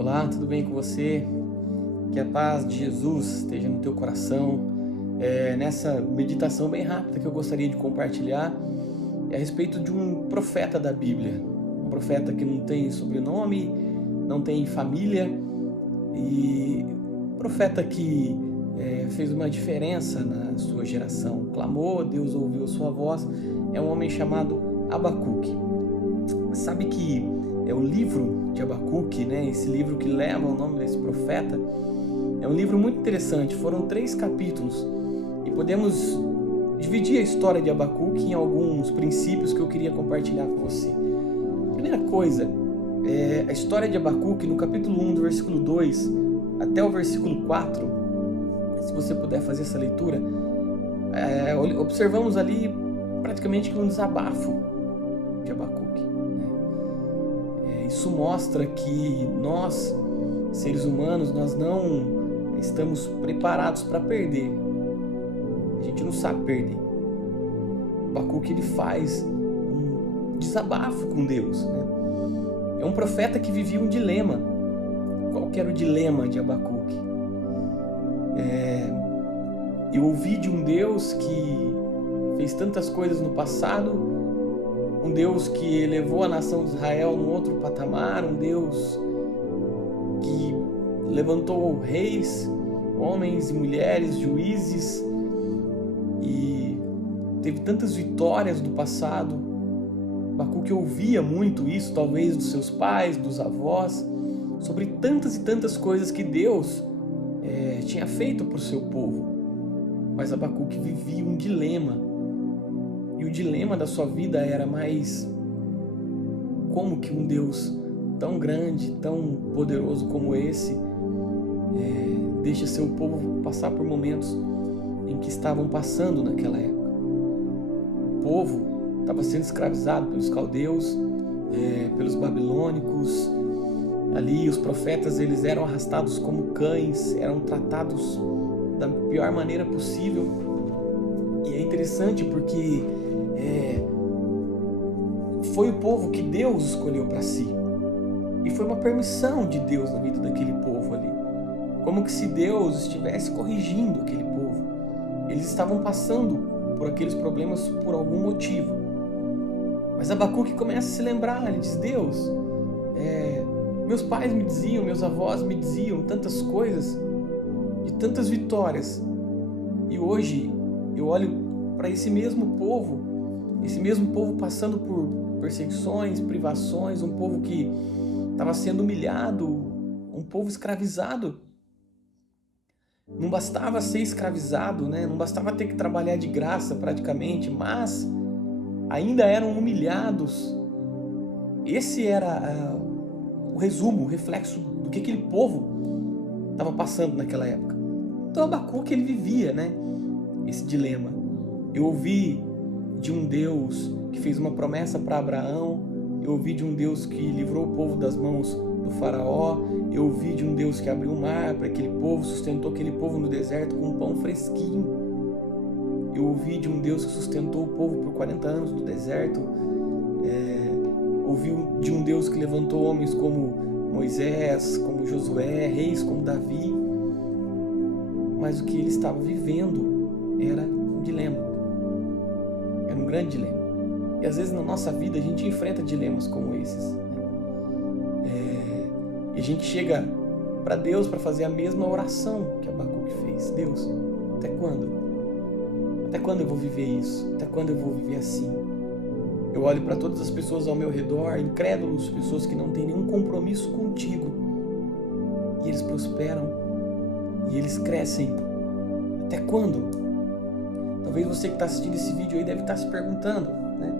Olá, tudo bem com você? Que a paz de Jesus esteja no teu coração. Nessa meditação bem rápida que eu gostaria de compartilhar é a respeito de um profeta da Bíblia. Um profeta que não tem sobrenome, não tem família e um profeta que fez uma diferença na sua geração. Clamou, Deus ouviu a sua voz. É um homem chamado Abacuque. Sabe que é o livro de Abacuque, né? Esse livro que leva o nome desse profeta, é um livro muito interessante. Foram 3 capítulos e podemos dividir a história de Abacuque em alguns princípios que eu queria compartilhar com você. Primeira coisa, a história de Abacuque no capítulo 1, do versículo 2 até o versículo 4, se você puder fazer essa leitura, observamos ali praticamente um desabafo de Abacuque. Isso mostra que nós, seres humanos, nós não estamos preparados para perder. A gente não sabe perder. Abacuque ele faz um desabafo com Deus, né? É um profeta que vivia um dilema. Qual que era o dilema de Abacuque? Eu ouvi de um Deus que fez tantas coisas no passado, um Deus que elevou a nação de Israel num outro patamar, um Deus que levantou reis, homens e mulheres, juízes, e teve tantas vitórias do passado. Abacuque ouvia muito isso, talvez dos seus pais, dos avós, sobre tantas e tantas coisas que Deus tinha feito para o seu povo. Mas Abacuque vivia um dilema. E o dilema da sua vida era mais: como que um Deus tão grande, tão poderoso como esse, deixa seu povo passar por momentos em que estavam passando naquela época? O povo estava sendo escravizado pelos caldeus, pelos babilônicos. Ali os profetas eles eram arrastados como cães, eram tratados da pior maneira possível. E é interessante porque foi o povo que Deus escolheu para si. E foi uma permissão de Deus na vida daquele povo ali. Como que se Deus estivesse corrigindo aquele povo. Eles estavam passando por aqueles problemas por algum motivo. Mas Abacuque começa a se lembrar, ele diz: Deus, meus pais me diziam, meus avós me diziam tantas coisas, de tantas vitórias. E hoje eu olho para esse mesmo povo passando por perseguições, privações, um povo que estava sendo humilhado, um povo escravizado. Não bastava ser escravizado, né? Não bastava ter que trabalhar de graça praticamente, mas ainda eram humilhados. Esse era o resumo, o reflexo do que aquele povo estava passando naquela época. Então Abacuque ele vivia, né, esse dilema. Eu ouvi de um Deus que fez uma promessa para Abraão, eu ouvi de um Deus que livrou o povo das mãos do faraó, eu ouvi de um Deus que abriu o mar para aquele povo, sustentou aquele povo no deserto com um pão fresquinho. Eu ouvi de um Deus que sustentou o povo por 40 anos no deserto. Ouvi de um Deus que levantou homens como Moisés, como Josué, reis como Davi. Mas o que ele estava vivendo era um dilema. Era um grande dilema. E às vezes na nossa vida a gente enfrenta dilemas como esses. E a gente chega para Deus para fazer a mesma oração que Abacuque fez. Deus, até quando? Até quando eu vou viver isso? Até quando eu vou viver assim? Eu olho para todas as pessoas ao meu redor, incrédulos, pessoas que não têm nenhum compromisso contigo. E eles prosperam. E eles crescem. Até quando? Talvez você que está assistindo esse vídeo aí deve estar se perguntando, né?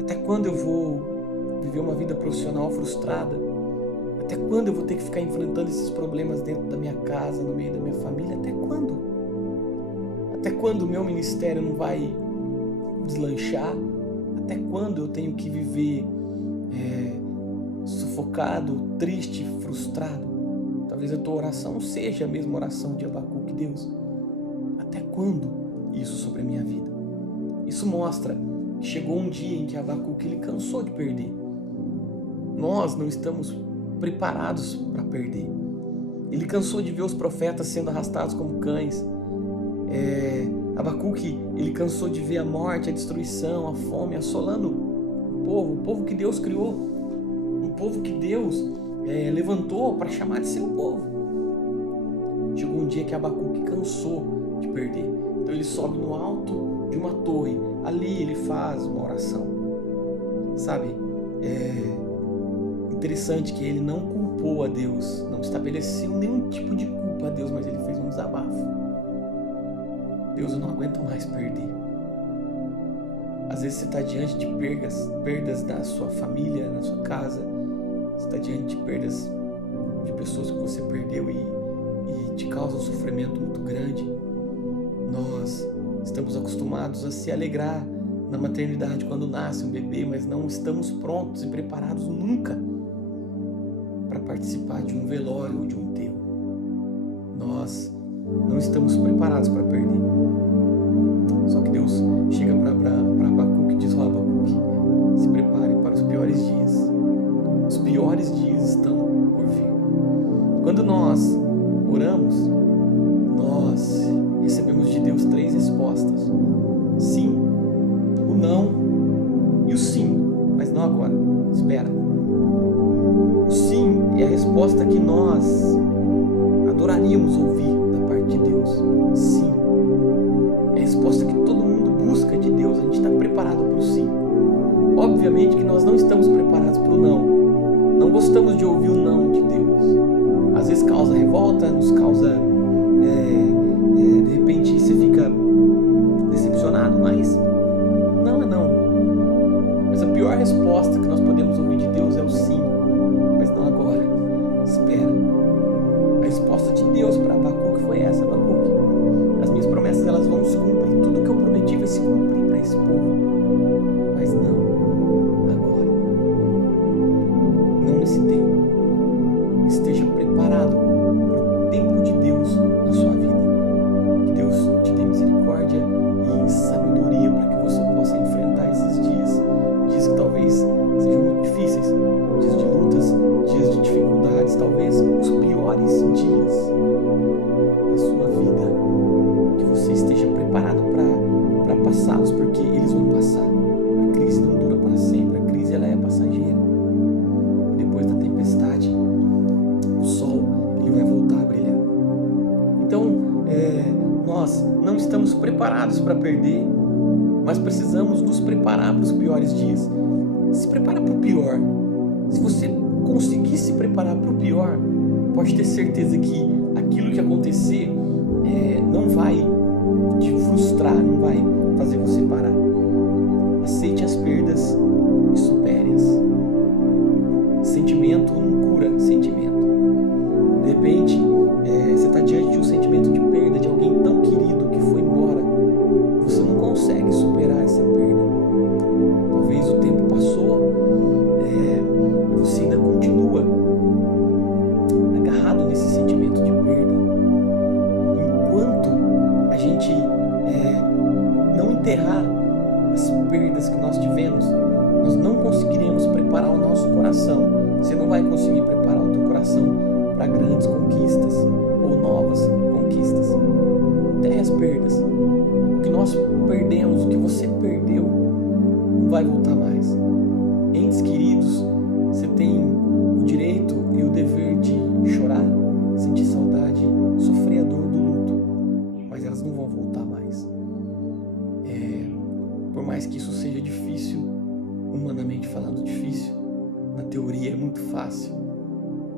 Até quando eu vou viver uma vida profissional frustrada? Até quando eu vou ter que ficar enfrentando esses problemas dentro da minha casa, no meio da minha família? Até quando? Até quando o meu ministério não vai deslanchar? Até quando eu tenho que viver sufocado, triste, frustrado? Talvez a tua oração seja a mesma oração de Abacuque. Deus, até quando isso sobre a minha vida? Isso mostra Chegou um dia em que Abacuque ele cansou de perder. Nós não estamos preparados para perder. Ele cansou de ver os profetas sendo arrastados como cães. Abacuque, ele cansou de ver a morte, a destruição, a fome assolando o povo que Deus criou, um povo que Deus levantou para chamar de seu povo. Chegou um dia que Abacuque cansou de perder. Então ele sobe no alto de uma torre. Ali ele faz uma oração. Sabe? Interessante que ele não culpou a Deus, não estabeleceu nenhum tipo de culpa a Deus, mas ele fez um desabafo. Deus, eu não aguento mais perder. Às vezes você está diante de perdas da sua família, na sua casa. Você está diante de perdas de pessoas que você perdeu e te causa um sofrimento muito grande. Nós estamos acostumados a se alegrar na maternidade quando nasce um bebê, mas não estamos prontos e preparados nunca para participar de um velório ou de um enterro. Nós não estamos preparados para perder. Só que Deus chega para Abacuque e diz: ó, Abacuque, se prepare para os piores dias. Os piores dias estão por vir. Quando nós oramos, nós recebemos de Deus 3 respostas: sim, o não e o sim, mas não agora. Espera. O sim é a resposta que nós adoraríamos ouvir da parte de Deus. Sim. É a resposta que todo mundo busca de Deus. A gente está preparado para o sim. Obviamente que nós não estamos preparados para o não. Não gostamos de ouvir o não de Deus. Às vezes causa revolta, nos causa... de repente você fica decepcionado, mas não é não. Mas a pior resposta que nós podemos ouvir de Deus é o sim, mas não agora. Espera. A resposta de Deus para Abacuque foi essa: Abacuque, as minhas promessas elas vão se cumprir. Tudo que eu prometi vai se cumprir para esse povo, mas não agora. Não nesse tempo. Esteja preparado para o tempo de Deus na sua vida. Que Deus te dê misericórdia e sabedoria para que você possa enfrentar esses dias que talvez sejam muito difíceis, dias de lutas, dias de dificuldades, talvez os piores dias da sua vida. Que você esteja preparado para passá-los, porque eles vão passar. A crise não dura para sempre, a crise ela é passageira. E depois da tempestade, o sol ele vai voltar a brilhar. Então, nós não estamos preparados para perder, mas precisamos nos preparar para os piores dias. Se prepara para o pior. Se você conseguir se preparar para o pior, pode ter certeza que aquilo que acontecer não vai te frustrar, não vai fazer você parar. Aceite as perdas e supere-as. Sentimento não cura sentimento. De repente, você está diante de um sentimento de perda de alguém tão querido que foi embora. Você não consegue superar essa perda. Talvez o tempo passou e você ainda continua agarrado nesse sentimento de perda. Enquanto a gente não enterrar as perdas que nós tivemos, nós não conseguiremos preparar o nosso coração. Você não vai conseguir preparar o teu coração para grandes conquistas ou novas conquistas. Enterre as perdas. O que nós perdemos, o que você perdeu, não vai voltar mais. Entes queridos, você tem o direito e o dever de chorar, sentir saudade, sofrer a dor do luto, mas elas não vão voltar mais. Por mais que isso seja difícil, humanamente falando difícil, na teoria é muito fácil,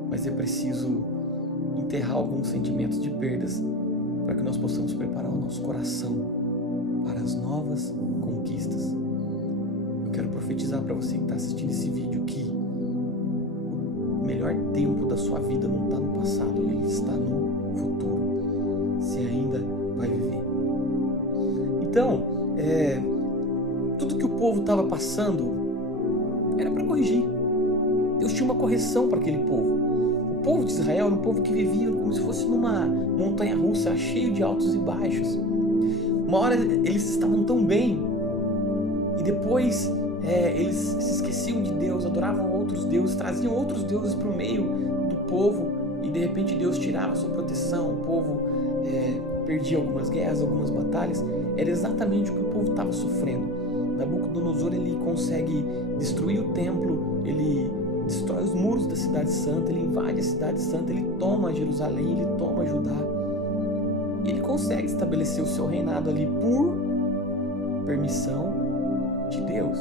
mas é preciso enterrar alguns sentimentos de perdas para que nós possamos preparar o nosso coração para as novas conquistas. Eu quero profetizar para você que está assistindo esse vídeo que o melhor tempo da sua vida não está no passado, ele está no futuro. Você ainda vai viver. Então, tudo que o povo estava passando era para corrigir. Deus tinha uma correção para aquele povo. O povo de Israel era um povo que vivia como se fosse numa montanha-russa, cheio de altos e baixos. Uma hora eles estavam tão bem e depois eles se esqueciam de Deus, adoravam outros deuses, traziam outros deuses para o meio do povo e de repente Deus tirava a sua proteção, o povo perdia algumas guerras, algumas batalhas. Era exatamente o que o povo estava sofrendo. Nabucodonosor, ele consegue destruir o templo, ele destrói os muros da cidade santa, ele invade a cidade santa, ele toma Jerusalém, ele toma Judá. E ele consegue estabelecer o seu reinado ali por permissão de Deus.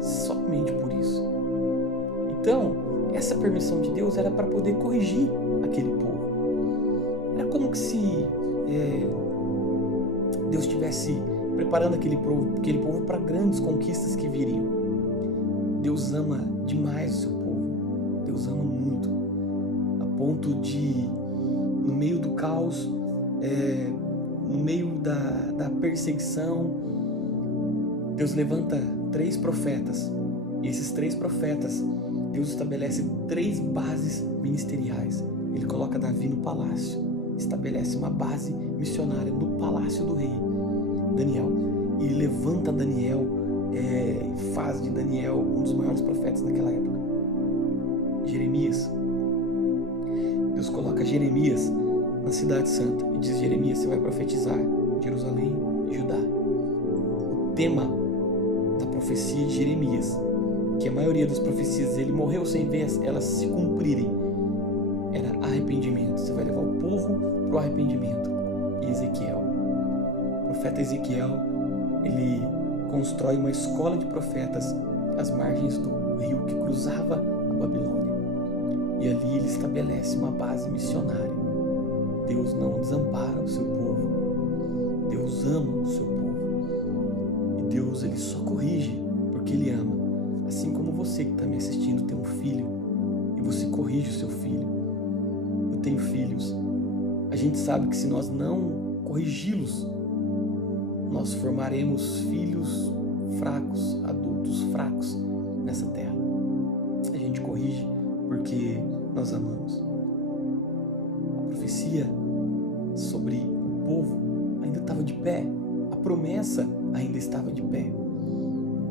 Somente por isso. Então, essa permissão de Deus era para poder corrigir aquele povo. Era como que se Deus estivesse preparando aquele povo para grandes conquistas que viriam. Deus ama demais o seu povo. Deus ama muito. A ponto de, no meio do caos, no meio da perseguição, Deus levanta 3 profetas. E esses 3 profetas, Deus estabelece 3 bases ministeriais. Ele coloca Davi no palácio, estabelece uma base missionária no palácio do rei Daniel. E levanta Daniel, faz de Daniel um dos maiores profetas naquela época. Jeremias. Deus coloca Jeremias na cidade santa e diz: Jeremias, você vai profetizar em Jerusalém e Judá. O tema da profecia de Jeremias, que a maioria das profecias ele morreu sem ver elas se cumprirem, era arrependimento. Você vai levar o povo para o arrependimento. E Ezequiel, o profeta Ezequiel, ele constrói uma escola de profetas às margens do rio que cruzava a Babilônia. E ali ele estabelece uma base missionária. Deus não desampara o seu povo. Deus ama o seu povo. E Deus, ele só corrige porque ele ama. Assim como você que está me assistindo tem um filho e você corrige o seu filho. Eu tenho filhos. A gente sabe que se nós não corrigi-los, nós formaremos filhos fracos, adultos fracos nessa terra. A gente corrige porque nós amamos. A profecia sobre o povo ainda estava de pé. A promessa ainda estava de pé.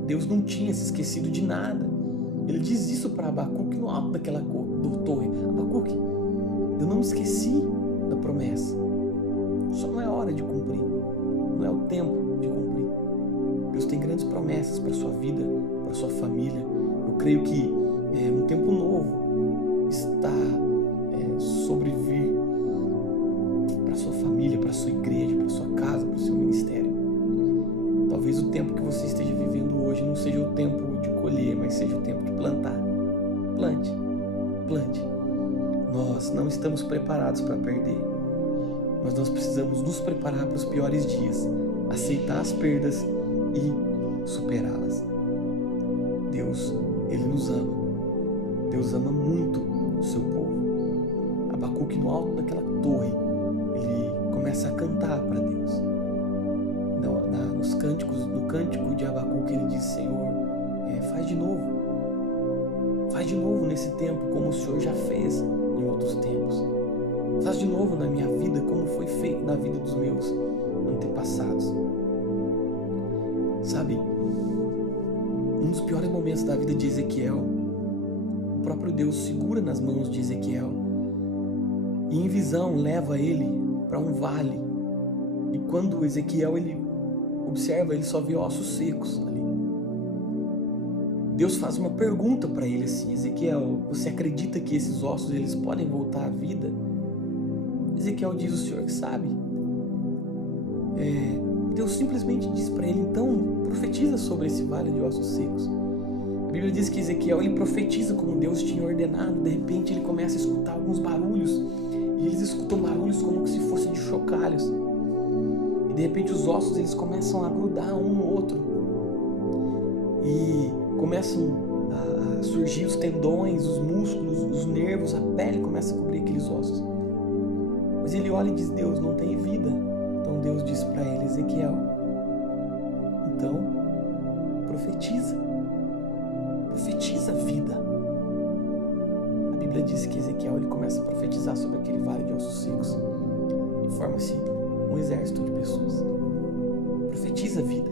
Deus não tinha se esquecido de nada. Ele diz isso para Abacuque no alto daquela torre. Abacuque, eu não me esqueci da promessa. Só não é hora de cumprir. Não é o tempo de cumprir. Deus tem grandes promessas para a sua vida, para a sua família. Eu creio que um tempo novo está sobre vir para a sua família, para a sua igreja, para a sua casa, para o seu ministério. Talvez o tempo que você esteja vivendo hoje não seja o tempo de colher, mas seja o tempo de plantar. Plante, plante. Nós não estamos preparados para perder, mas nós precisamos nos preparar para os piores dias, aceitar as perdas e superá-las. Deus, ele nos ama. Deus ama muito o seu povo. Abacuque, no alto daquela torre, ele começa a cantar para Deus. Nos cânticos, no cântico de Abacuque, ele diz: Senhor, faz de novo nesse tempo, como o Senhor já fez em outros tempos. Faz de novo na minha vida, como foi feito na vida dos meus antepassados. Sabe, um dos piores momentos da vida de Ezequiel, o próprio Deus segura nas mãos de Ezequiel e em visão leva ele para um vale. E quando Ezequiel ele observa, ele só vê ossos secos ali. Deus faz uma pergunta para ele assim: Ezequiel, você acredita que esses ossos eles podem voltar à vida? Ezequiel diz: o Senhor que sabe. Deus simplesmente diz para ele: então profetiza sobre esse vale de ossos secos. A Bíblia diz que Ezequiel ele profetiza como Deus tinha ordenado. De repente ele começa a escutar alguns barulhos, e eles escutam barulhos como se fossem de chocalhos. E de repente os ossos eles começam a grudar um no outro. E começam a surgir os tendões, os músculos, os nervos, a pele começa a cobrir aqueles ossos. Mas ele olha e diz: Deus, não tem vida. Então Deus diz para ele: Ezequiel, então profetiza vida. A Bíblia diz que Ezequiel ele começa a profetizar sobre aquele vale de ossos secos e forma-se um exército de pessoas. Profetiza vida.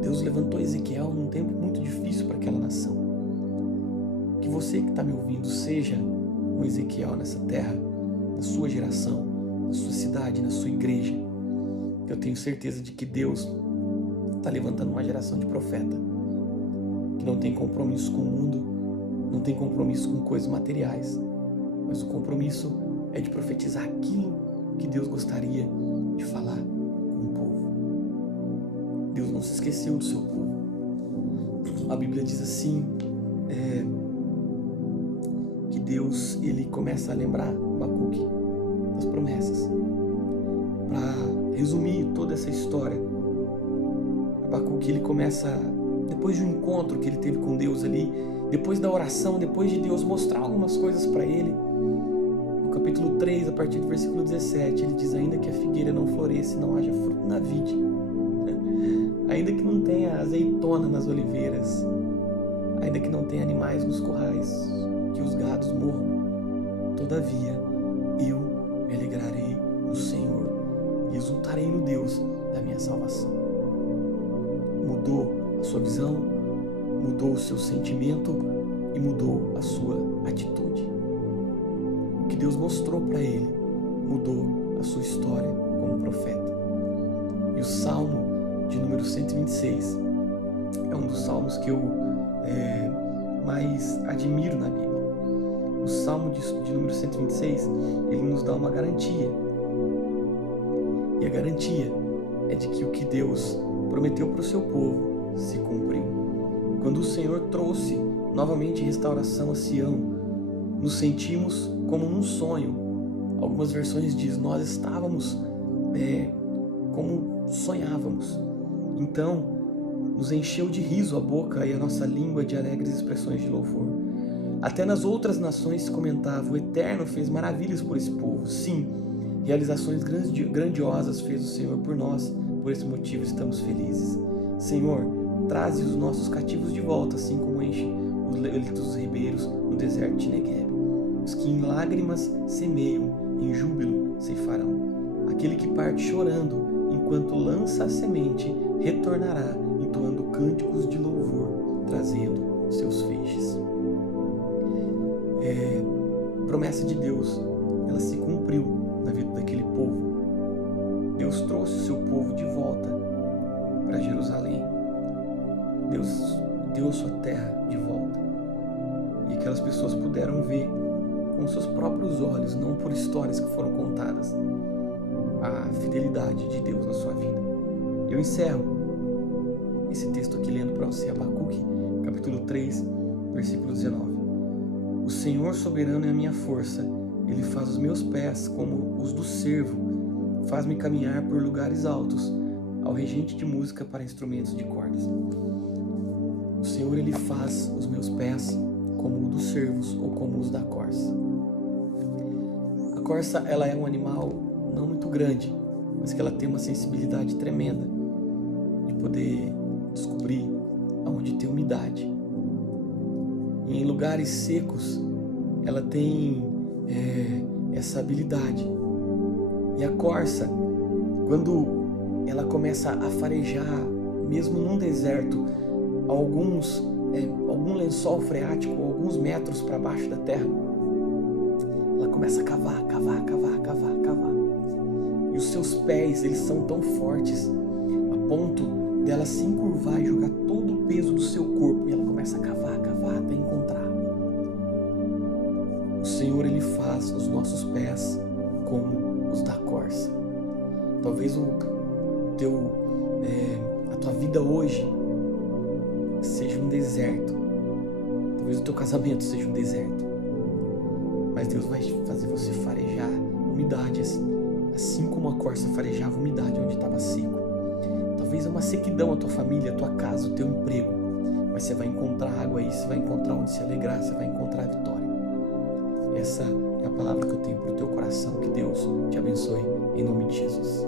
Deus levantou Ezequiel num tempo muito difícil para aquela nação. Que você que está me ouvindo seja um Ezequiel nessa terra, na sua geração, na sua cidade, na sua igreja. Eu tenho certeza de que Deus está levantando uma geração de profeta que não tem compromisso com o mundo, não tem compromisso com coisas materiais, mas o compromisso é de profetizar aquilo que Deus gostaria de falar com o povo. Deus não se esqueceu do seu povo. A Bíblia diz assim, que Deus ele começa a lembrar Abacuque das promessas. Para resumir toda essa história, Abacuque ele começa, depois de um encontro que ele teve com Deus ali, depois da oração, depois de Deus mostrar algumas coisas para ele, no capítulo 3, a partir do versículo 17, ele diz: ainda que a figueira não floresça e não haja fruto na vide, ainda que não tenha azeitona nas oliveiras, ainda que não tenha animais nos currais, que os gados morram, todavia eu me alegrarei no Senhor e exultarei no Deus da minha salvação. Mudou a sua visão, mudou o seu sentimento e mudou a sua atitude. O que Deus mostrou para ele mudou a sua história como profeta. E o Salmo de número 126 é um dos salmos que eu mais admiro na Bíblia. O Salmo de número 126, ele nos dá uma garantia. E a garantia é de que o que Deus prometeu para o seu povo se cumpriu. Quando o Senhor trouxe novamente restauração a Sião, nos sentimos como num sonho. Algumas versões dizem, nós estávamos como sonhávamos. Então, nos encheu de riso a boca e a nossa língua de alegres expressões de louvor. Até nas outras nações se comentava, o Eterno fez maravilhas por esse povo. Sim, realizações grandiosas fez o Senhor por nós, por esse motivo estamos felizes. Senhor, traze os nossos cativos de volta, assim como enche os leitos dos ribeiros no deserto de Negueb. Os que em lágrimas semeiam, em júbilo ceifarão. Aquele que parte chorando, enquanto lança a semente, retornará, entoando cânticos de louvor, trazendo seus feixes. Promessa de Deus, ela se cumpriu na vida daquele povo. Deus trouxe o seu povo de volta para Jerusalém. Deus deu a sua terra de volta. E aquelas pessoas puderam ver com seus próprios olhos, não por histórias que foram contadas, a fidelidade de Deus na sua vida. Eu encerro esse texto aqui lendo para você Abacuque, capítulo 3, versículo 19. O Senhor soberano é a minha força, Ele faz os meus pés como os do cervo, faz-me caminhar por lugares altos, ao regente de música para instrumentos de cordas. O Senhor, Ele faz os meus pés como os dos cervos ou como os da corça. A corça, ela é um animal não muito grande, mas que ela tem uma sensibilidade tremenda de poder descobrir aonde tem umidade. E em lugares secos, ela tem essa habilidade. E a corça, quando ela começa a farejar, mesmo num deserto, algum lençol freático, alguns metros para baixo da terra, ela começa a cavar. E os seus pés, eles são tão fortes a ponto dela se encurvar e jogar todo o peso do seu corpo. E ela começa a cavar até encontrar. O Senhor, Ele faz os nossos pés como os da corça. Talvez a tua vida hoje seja um deserto. Talvez o teu casamento seja um deserto. Mas Deus vai fazer você farejar umidades, assim como a corça farejava umidade onde estava seco. Talvez é uma sequidão a tua família, a tua casa, o teu emprego. Mas você vai encontrar água aí, você vai encontrar onde se alegrar, você vai encontrar a vitória. Essa é a palavra que eu tenho para o teu coração. Que Deus te abençoe em nome de Jesus.